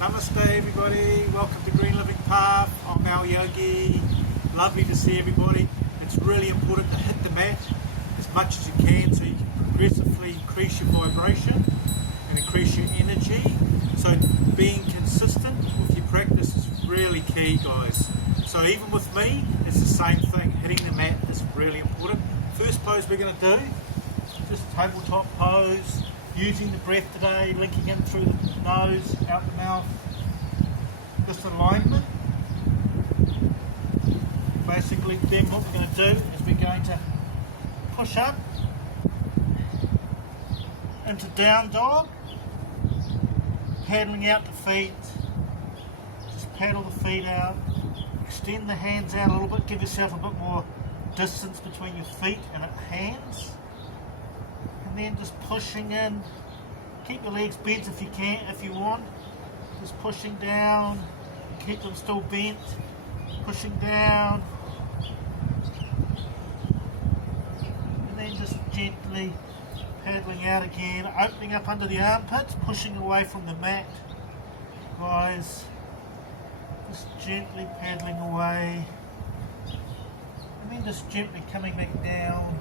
Namaste everybody, welcome to Green Living Path. I'm Alyogi. Lovely to see everybody. It's really important to hit the mat as much as you can so you can progressively increase your vibration and increase your energy. So being consistent with your practice is really key, guys. So even with me, it's the same thing. Hitting the mat is really important. First pose we're going to do, just tabletop pose. Using the breath today, linking in through the nose, out the mouth. This alignment. Basically then what we're going to do is we're going to push up into down dog, paddling out the feet. Just paddle the feet out, extend the hands out a little bit, give yourself a bit more distance between your feet and hands. And then just pushing in, keep your legs bent if you can, if you want, just pushing down, keep them still bent, pushing down, and then just gently paddling out again, opening up under the armpits, pushing away from the mat, guys, just gently paddling away, and then just gently coming back down.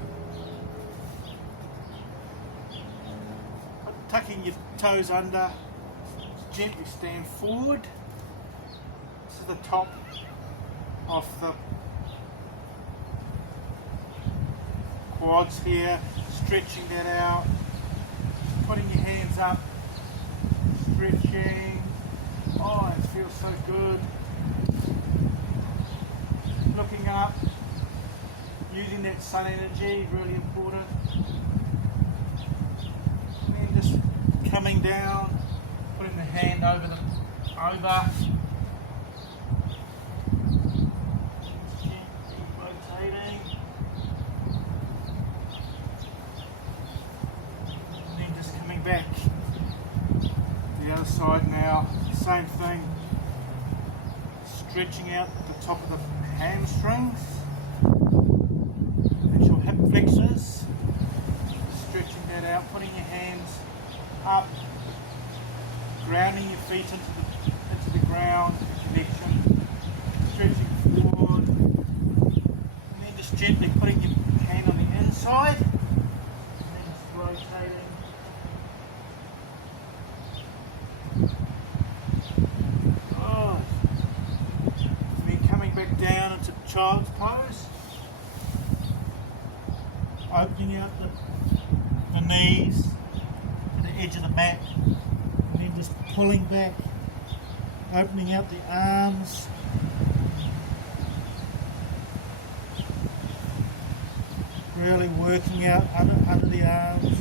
Tucking your toes under, gently stand forward. This is the top of the quads here, stretching that out, putting your hands up, stretching. Oh, it feels so good. Looking up, using that sun energy, really important. Just coming down, putting the hand over gently rotating, and then just coming back to the other side now, same thing, stretching out the top of the hamstrings, actual hip flexors, stretching that out, putting your hands up, grounding your feet into the ground, connection, stretching forward, and then just gently putting your hand on the inside, and then just rotating. Oh. And then coming back down into child's pose, opening out the knees, edge of the mat, and then just pulling back, opening out the arms, really working out under the arms,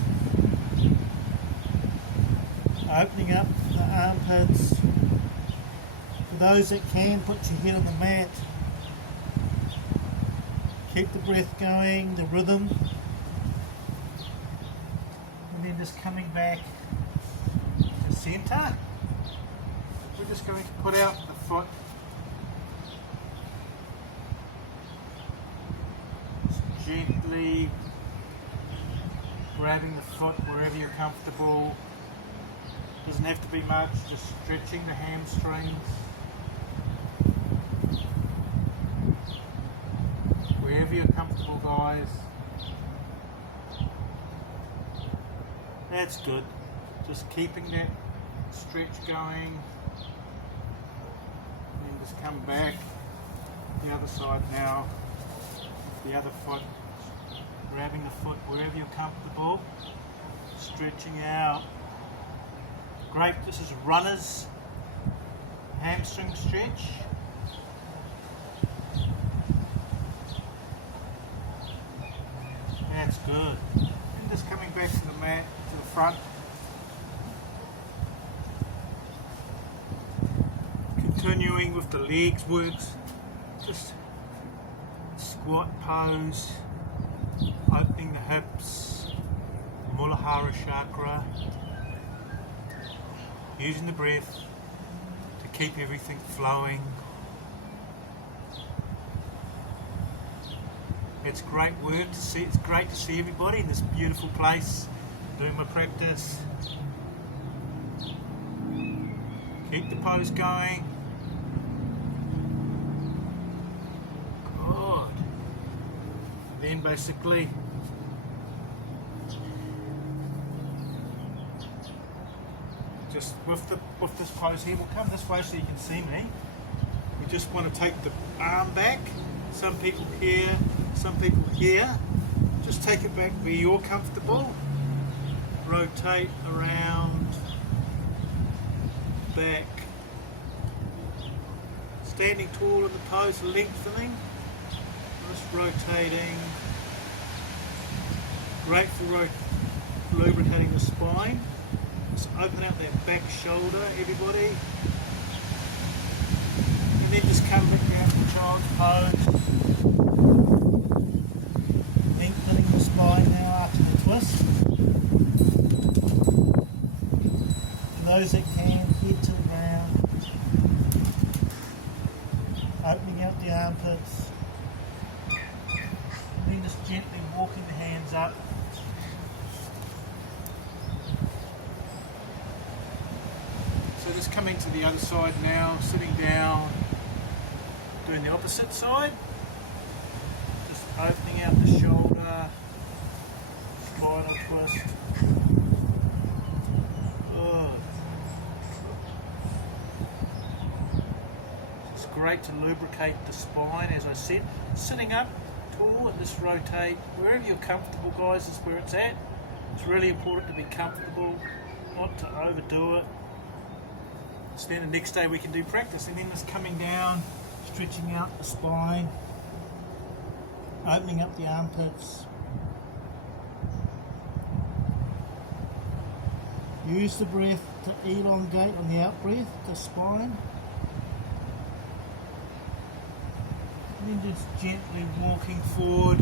opening up the armpits. For those that can, put your head on the mat, keep the breath going, the rhythm. And then just coming back to centre, we're just going to put out the foot, just gently grabbing the foot wherever you're comfortable, doesn't have to be much, just stretching the hamstrings, wherever you're comfortable, guys. That's good. Just keeping that stretch going. And then just come back. The other side now. The other foot. Grabbing the foot wherever you're comfortable. Stretching out. Great. This is runner's hamstring stretch. That's good. And just coming back to the mat, to the front. Continuing with the legs works. Just squat pose, opening the hips, Muladhara chakra, using the breath to keep everything flowing. It's great work to see. It's great to see everybody in this beautiful place doing my practice. Keep the pose going. Good. Then basically just with this pose here, we'll come this way so you can see me. We just want to take the arm back. Some people here, some people here. Just take it back where you're comfortable. Rotate around, back. Standing tall in the pose, lengthening. Just rotating. Great for lubricating the spine. Just open out that back shoulder, everybody. And then just come back down to child's pose. Lengthening the spine now after the twist. For those that can, head to the ground. Opening out the armpits. And then just gently walking the hands up. So just coming to the other side now, sitting down, doing the opposite side. Just opening out the shoulder, spinal twist. Good. It's great to lubricate the spine, as I said. Sitting up tall, just rotate. Wherever you're comfortable, guys, is where it's at. It's really important to be comfortable, not to overdo it. So then the next day we can do practice, and then just coming down, stretching out the spine, opening up the armpits. Use the breath to elongate on the out breath, the spine. And then just gently walking forward.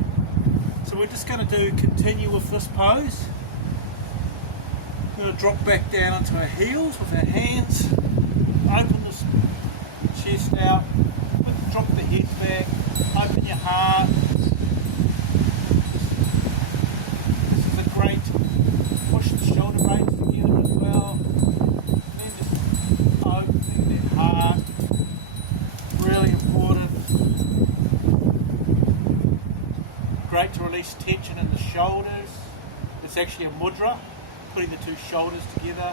So we're just going to continue with this pose. We're going to drop back down onto our heels with our hands. Open the chest out, drop the head back, open your heart. This is a great push the shoulder blades together as well. Then just opening that heart, really important. Great to release tension in the shoulders. It's actually a mudra, putting the two shoulders together.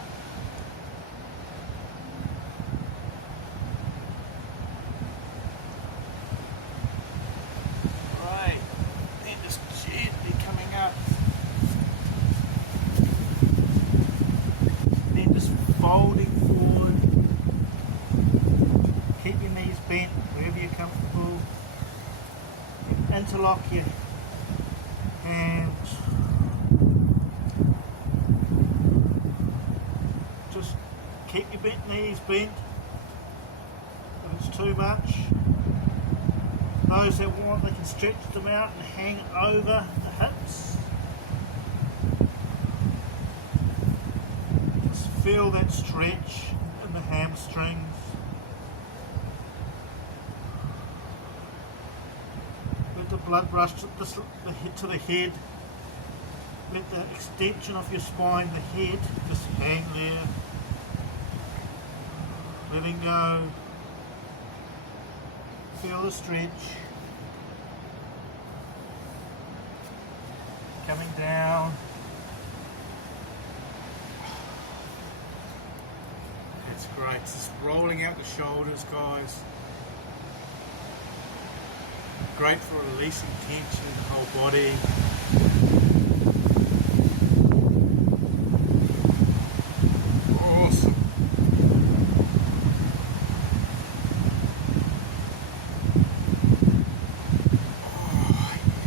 Folding forward, keep your knees bent wherever you're comfortable, interlock your hands, just keep your knees bent. If it's too much, those that want, they can stretch them out and hang over the hips. Feel that stretch in the hamstrings. Let the blood rush to the head. Let the extension of your spine, the head, just hang there. Letting go. Feel the stretch. Coming down. It's great, just rolling out the shoulders, guys. Great for releasing tension in the whole body. Awesome. Oh, yeah.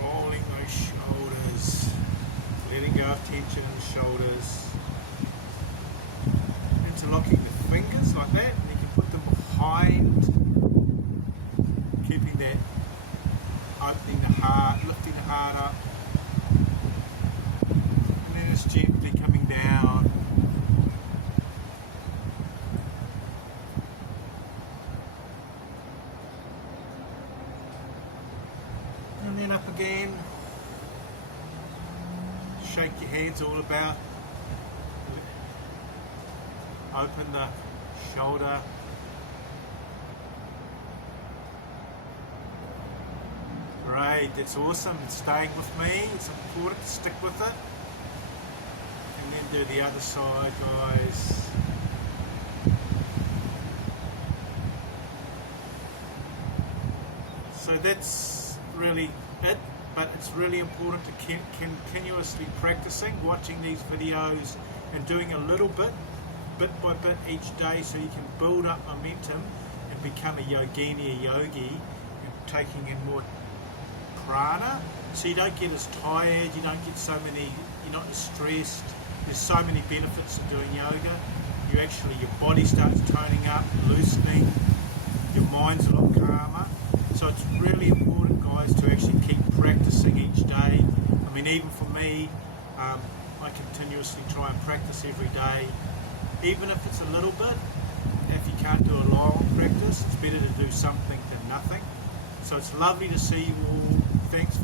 Rolling those shoulders. Letting go of tension in the shoulders. Interlocking the fingers like that, and you can put them behind. Keeping that, opening the heart, lifting the heart up. And then it's gently coming down. And then up again. shake your hands all about. Open the shoulder. Great, that's awesome. It's staying with me. It's important to stick with it. And then do the other side, guys. So that's really it, but it's really important to continuously practicing, watching these videos and doing a little bit by bit each day, so you can build up momentum and become a yogini, a yogi, and taking in more prana, so you don't get as tired, you don't get so many, you're not as stressed. There's so many benefits of doing yoga. Your body starts toning up, loosening, your mind's a lot calmer. So it's really important, guys, to actually keep practicing each day. I mean, even for me, I continuously try and practice every day, even if it's a little bit. If you can't do a long practice, it's better to do something than nothing. So it's lovely to see you all. Thanks for